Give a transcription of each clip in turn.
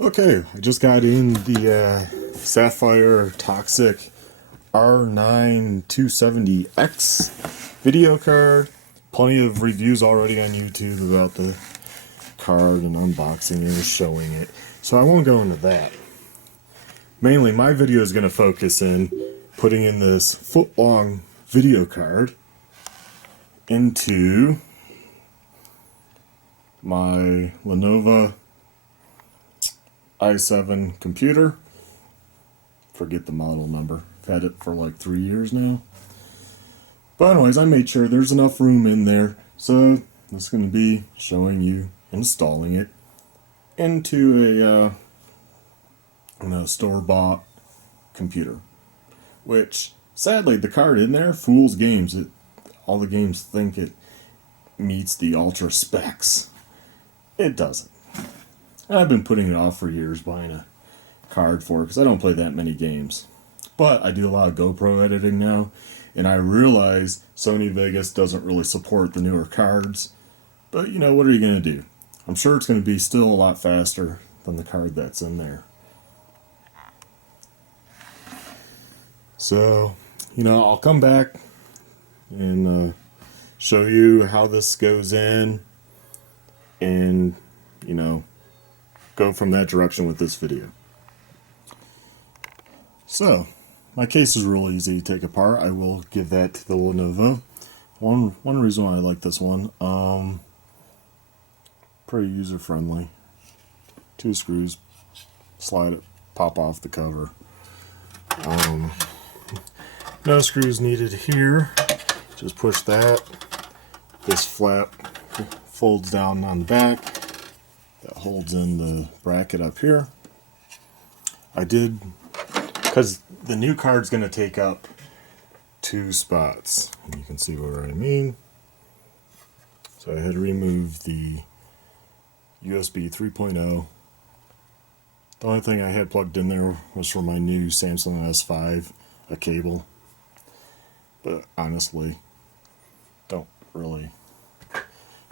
Okay, I just got in the SapphireToxic R9 270X video card. Plenty of reviews already on YouTube about the card and unboxing and showing it, so I won't go into that. Mainly, my video is going to focus in putting in this foot-long video card into my Lenovo i7 computer. Forget the model number. I've had it for like 3 years now. But anyways, I made sure there's enough room in there. So it's going to be showing you installing it into a store-bought computer. Which, sadly, the card in there fools games. All the games think it meets the ultra specs. It doesn't. I've been putting it off for years, buying a card for it, because I don't play that many games. But I do a lot of GoPro editing now, and I realize Sony Vegas doesn't really support the newer cards. But, you know, what are you going to do? I'm sure it's going to be still a lot faster than the card that's in there. So, you know, I'll come back and show you how this goes in and, you know, go from that direction with this video. So, my case is real easy to take apart. I will give that to the Lenovo. One reason why I like this one, pretty user friendly. 2 screws, slide it, pop off the cover. No screws needed here. Just push that. This flap folds down on the back. That holds in the bracket up here. I did, because the new card's going to take up 2 spots. You can see what I mean. So I had to remove the USB 3.0. The only thing I had plugged in there was for my new Samsung S5, a cable. But honestly, don't really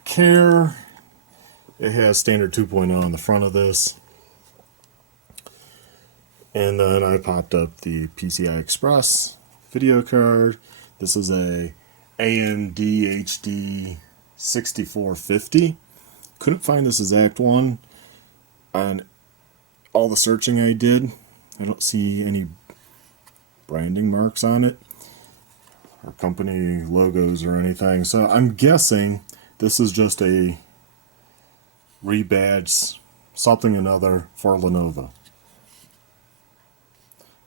care. It has standard 2.0 on the front of this. And then I popped up the PCI Express video card. This is a AMD HD 6450. Couldn't find this exact one on all the searching I did. I don't see any branding marks on it or company logos or anything. So I'm guessing this is just a rebadge something or another for Lenovo.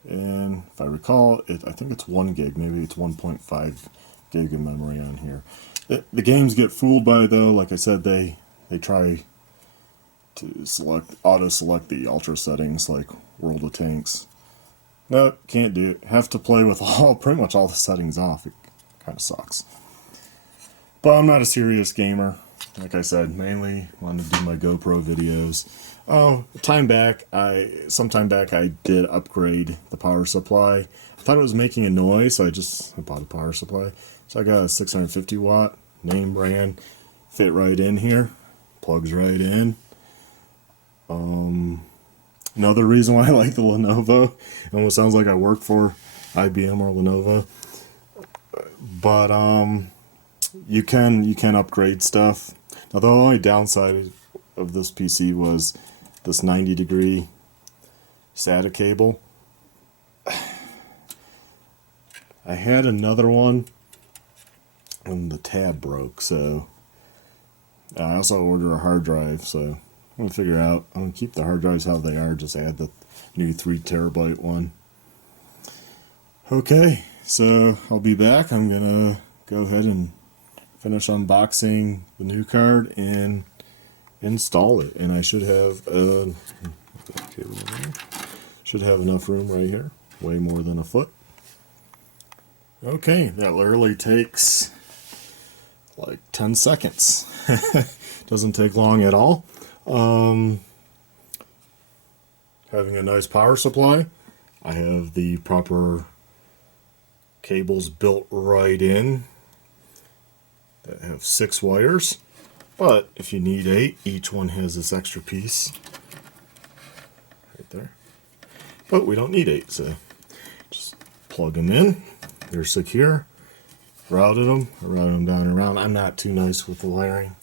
And if I recall, I think it's 1 gig, maybe it's 1.5 gig of memory on here. The games get fooled by, though, like I said, they try to auto-select the ultra settings like World of Tanks. No, can't do it. Have to play with pretty much all the settings off. It kind of sucks. But I'm not a serious gamer. Like I said, mainly wanted to do my GoPro videos. Some time back I did upgrade the power supply. I thought it was making a noise, so I bought a power supply. So I got a 650 watt, name brand, fit right in here, plugs right in. Another reason why I like the Lenovo, it almost sounds like I work for IBM or Lenovo. But you can upgrade stuff. Now the only downside of this PC was this 90-degree SATA cable. I had another one and the tab broke, so I also ordered a hard drive, so I'm going to figure out, I'm going to keep the hard drives how they are, just add the new 3 terabyte one. Okay, so I'll be back. I'm going to go ahead and finish unboxing the new card and install it. And I should have enough room right here, way more than a foot. Okay, that literally takes like 10 seconds. Doesn't take long at all. Having a nice power supply. I have the proper cables built right in that have 6 wires, but if you need 8, each one has this extra piece there. But we don't need 8, so just plug them in. They're secure. Routed them. I routed them down and around. I'm not too nice with the wiring.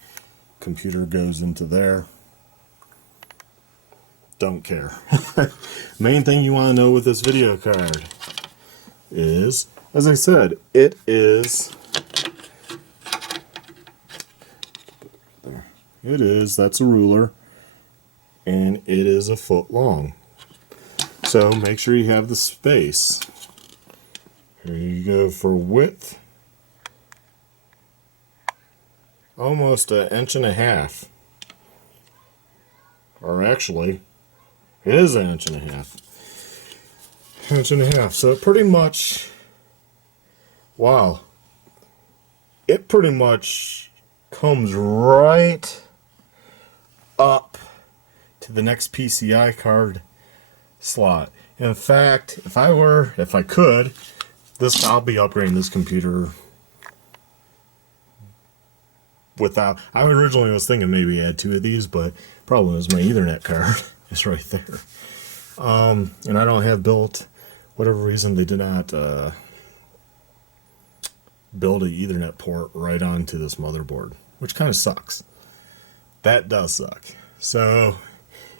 Computer goes into there. Don't care. Main thing you want to know with this video card is, as I said, it is there. It is, that's a ruler, and it is 1 foot long. So make sure you have the space. Here you go for width. Almost 1.5 inches. Or actually, it is 1.5 inches. 1.5 inches. So pretty much, wow. It pretty much comes right up to the next PCI card slot. In fact, if I could, I'll be upgrading this computer without. I originally was thinking maybe add 2 of these, but problem is my Ethernet card is right there. And I don't have built, whatever reason they did not build an Ethernet port right onto this motherboard, which kind of sucks. That does suck. So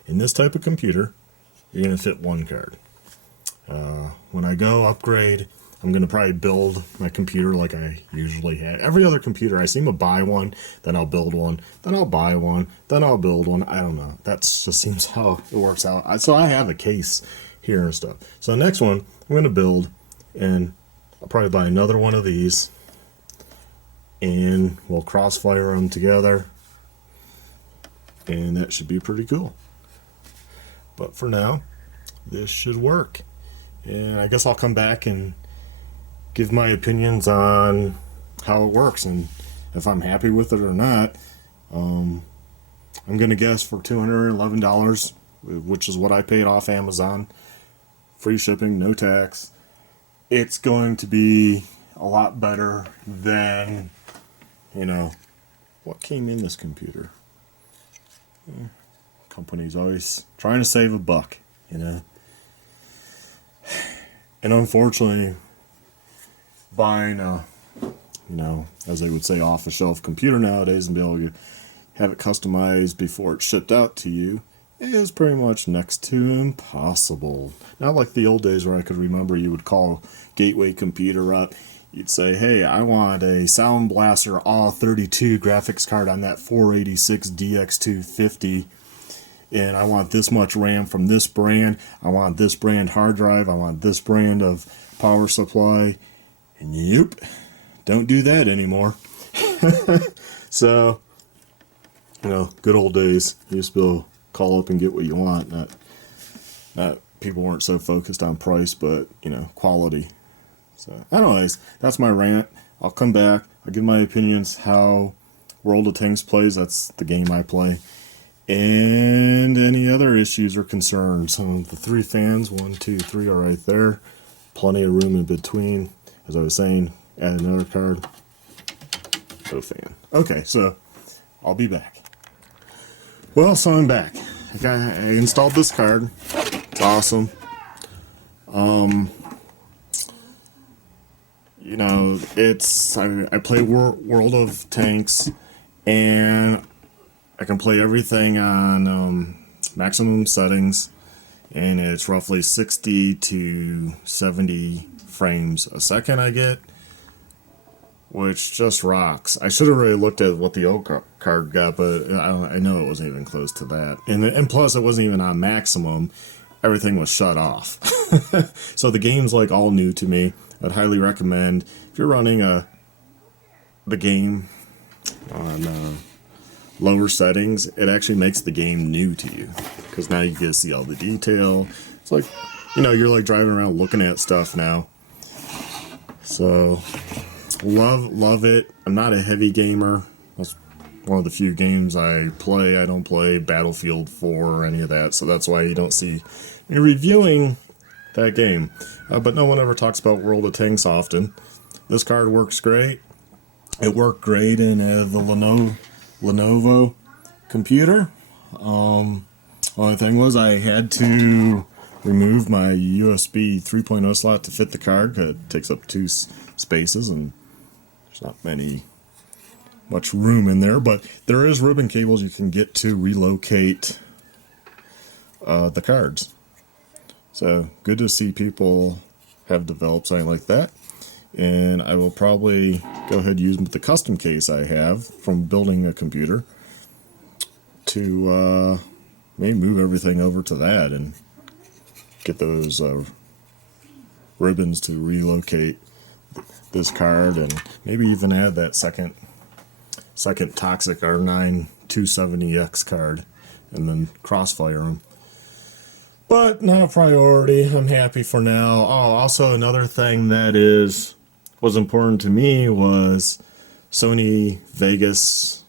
in this type of computer, you're going to fit 1 card. When I go upgrade, I'm going to probably build my computer like I usually have. Every other computer, I seem to buy one, then I'll build one, then I'll buy one, then I'll build one. I don't know. That just seems how it works out. So I have a case here and stuff. So the next one, I'm going to build, and I'll probably buy another one of these, and we'll crossfire them together, and that should be pretty cool. But for now, this should work. And I guess I'll come back and give my opinions on how it works and if I'm happy with it or not. I'm going to guess for $211, which is what I paid off Amazon, free shipping, no tax, it's going to be a lot better than, what came in this computer. Company's always trying to save a buck, And unfortunately, buying a, as they would say, off-the-shelf computer nowadays and be able to have it customized before it's shipped out to you is pretty much next to impossible. Not like the old days where I could remember you would call Gateway Computer up. You'd say, hey, I want a Sound Blaster AW32 graphics card on that 486 DX250. And I want this much RAM from this brand. I want this brand hard drive. I want this brand of power supply. And yep, don't do that anymore. So, good old days. You used to be able to call up and get what you want. Not people weren't so focused on price, but, quality. So, anyways, that's my rant. I'll come back. I'll give my opinions how World of Tanks plays. That's the game I play. And any other issues or concerns. So the 3 fans, 1, 2, 3 are right there. Plenty of room in between. As I was saying, add another card. No fan. Okay, so I'll be back. Well, so I'm back. I installed this card. It's awesome. I play World of Tanks, and I can play everything on maximum settings, and it's roughly 60 to 70 frames a second I get, which just rocks. I should have really looked at what the old card got, but I know it wasn't even close to that. And plus, it wasn't even on maximum. Everything was shut off. So the game's like all new to me. I'd highly recommend, if you're running the game on lower settings, it actually makes the game new to you, because now you get to see all the detail. It's like, you're like driving around looking at stuff now. So love it. I'm not a heavy gamer. That's one of the few games I play. I don't play Battlefield 4 or any of that, so that's why you don't see me reviewing that game. But no one ever talks about World of Tanks often. This card works great. It worked great in the Lenovo computer. Only thing was I had to remove my USB 3.0 slot to fit the card because it takes up two spaces and there's not much room in there, but there is ribbon cables you can get to relocate the cards. So good to see people have developed something like that. And I will probably go ahead and use the custom case I have from building a computer to maybe move everything over to that and get those ribbons to relocate this card, and maybe even add that second Toxic R9 270X card and then crossfire them. But not a priority. I'm happy for now. Oh, also another thing that was important to me was Sony Vegas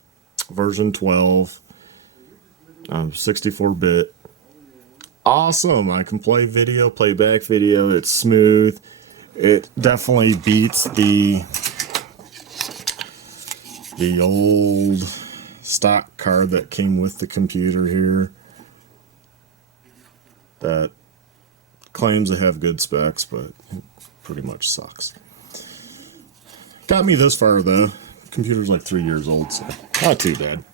version 12, 64-bit. Awesome. I can play video, playback video. It's smooth. It definitely beats the old stock card that came with the computer here that claims to have good specs, but it pretty much sucks. Got me this far though. Computer's like 3 years old, so not too bad.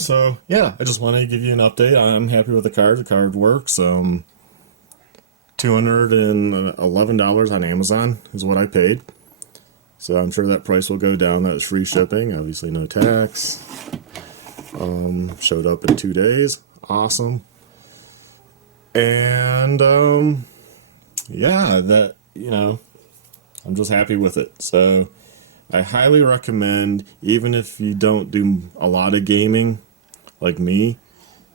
So yeah, I just wanted to give you an update. I'm happy with the card. The card works. $211 on Amazon is what I paid. So I'm sure that price will go down. That was free shipping, obviously no tax. Showed up in 2 days. Awesome. And yeah, that, I'm just happy with it. So I highly recommend, even if you don't do a lot of gaming like me,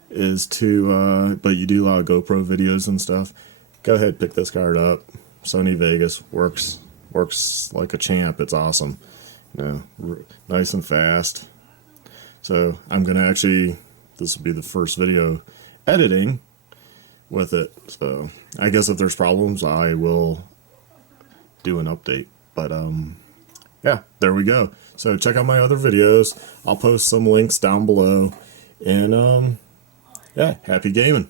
but you do a lot of GoPro videos and stuff, go ahead, pick this card up. Sony Vegas works like a champ. It's awesome. Nice and fast. So I'm gonna this will be the first video editing with it. So I guess if there's problems, I will do an update. But yeah, there we go. So check out my other videos. I'll post some links down below. And yeah, happy gaming.